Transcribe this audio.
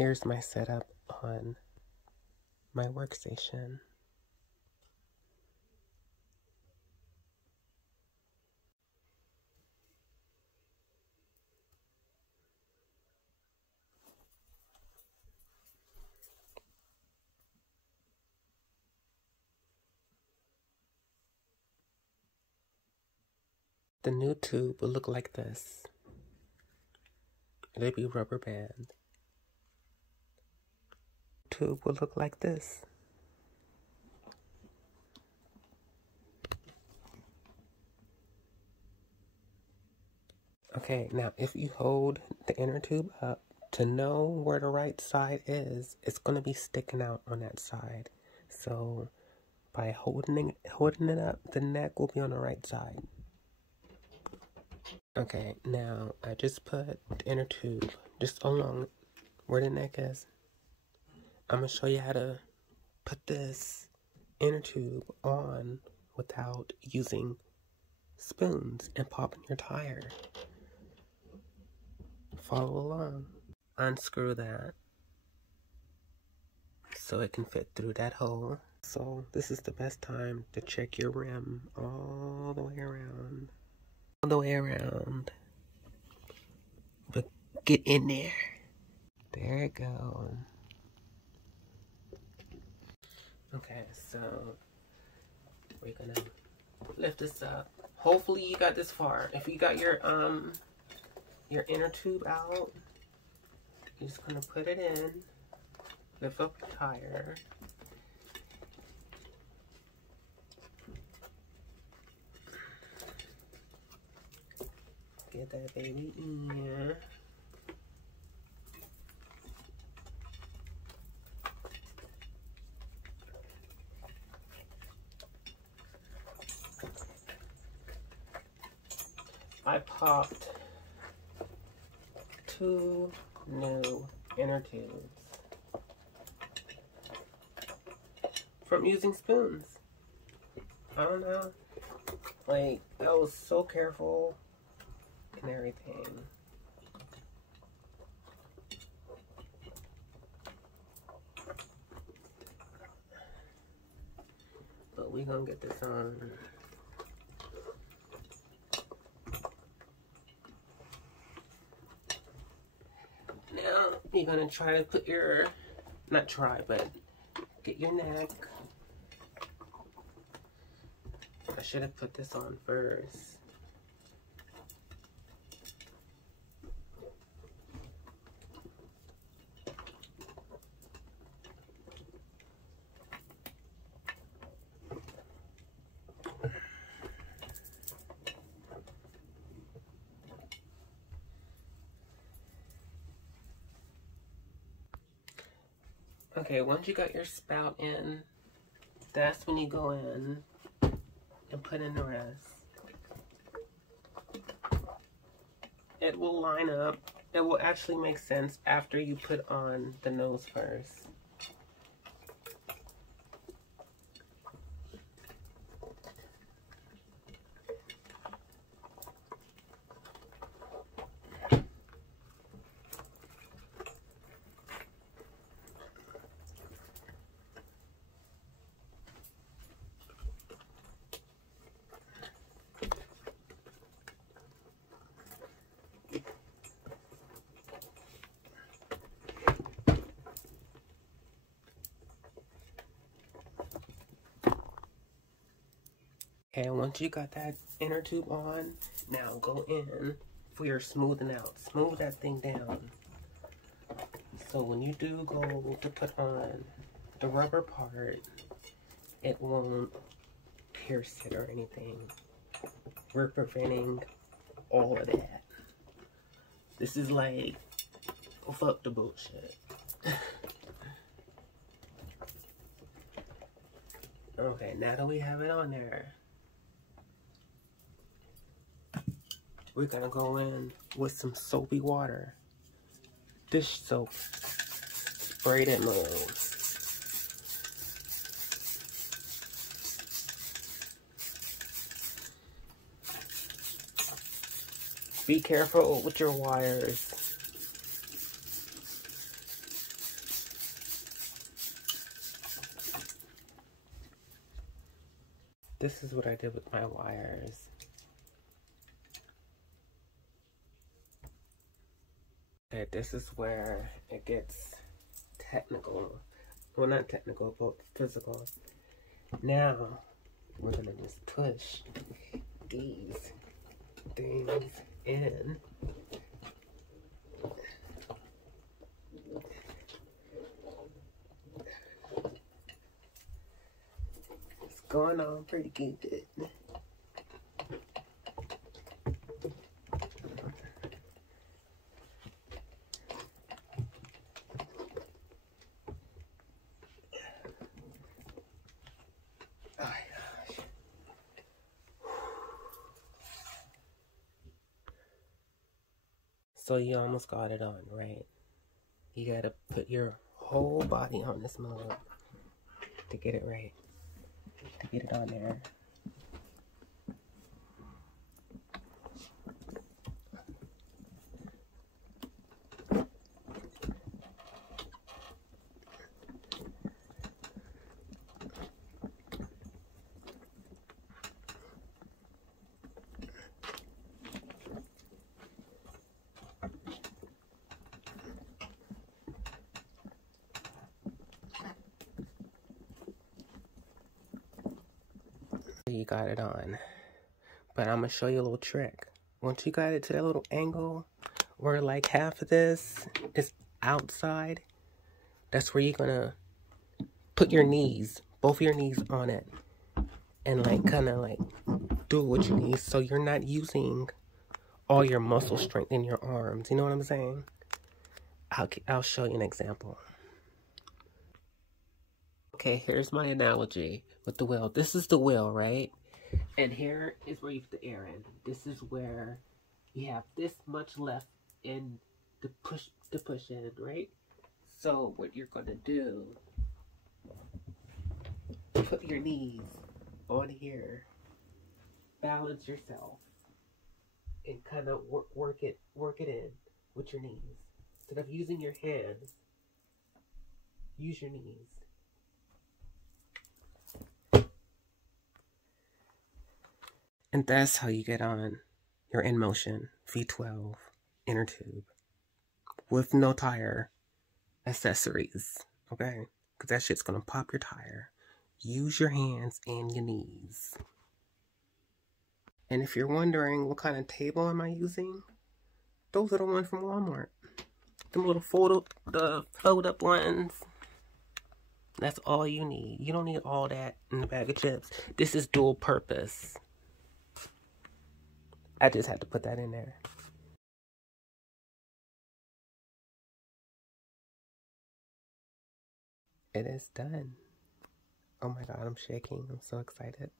Here's my setup on my workstation. The new tube will look like this. It'll be rubber band. Tube will look like this. Okay, now if you hold the inner tube up to know where the right side is, it's going to be sticking out on that side. So by holding it up, the neck will be on the right side. Okay, now I just put the inner tube just along where the neck is. I'm going to show you how to put this inner tube on without using spoons and popping your tire. Follow along. Unscrew that so it can fit through that hole. So this is the best time to check your rim all the way around. All the way around. But get in there. There it goes. Okay, so we're gonna lift this up. Hopefully you got this far. If you got your inner tube out, you're just gonna put it in, lift up your tire. Get that baby in. I popped 2 new inner tubes from using spoons. I don't know, like, I was so careful and everything. But we gonna get this on. Now you're gonna try to put your, not try, but get your neck. I should have put this on first. Okay, once you got your spout in, that's when you go in and put in the rest. It will line up. It will actually make sense after you put on the nose first. Okay, once you got that inner tube on, now go in for your smoothing out. Smooth that thing down. So when you do go to put on the rubber part, it won't pierce it or anything. We're preventing all of that. This is like, fuck the bullshit. Okay, now that we have it on there, we're gonna go in with some soapy water. Dish soap. Spray that nose. Be careful with your wires. This is what I did with my wires. Okay, this is where it gets technical. Well, not technical, but physical. Now, we're gonna just push these things in. It's going on pretty good. So you almost got it on, right? You gotta put your whole body on this mug to get it right, to get it on there. You got it on, but I'm gonna show you a little trick. Once you got it to that little angle where like half of this is outside, that's where you're gonna put your knees, both of your knees on it, and like kind of like do it with your knees, so you're not using all your muscle strength in your arms. You know what I'm saying? I'll show you an example. Okay, here's my analogy with the wheel. This is the wheel, right? And here is where you put the air in. This is where you have this much left in to push in, right? So what you're gonna do, put your knees on here, balance yourself, and kind of work it in with your knees. Instead of using your hands, use your knees. And that's how you get on your Inmotion V12 inner tube with no tire accessories, okay? Because that shit's gonna pop your tire. Use your hands and your knees. And if you're wondering what kind of table am I using, those are the ones from Walmart. Them little fold up ones. That's all you need. You don't need all that in a bag of chips. This is dual purpose. I just had to put that in there. It is done. Oh my god, I'm shaking. I'm so excited.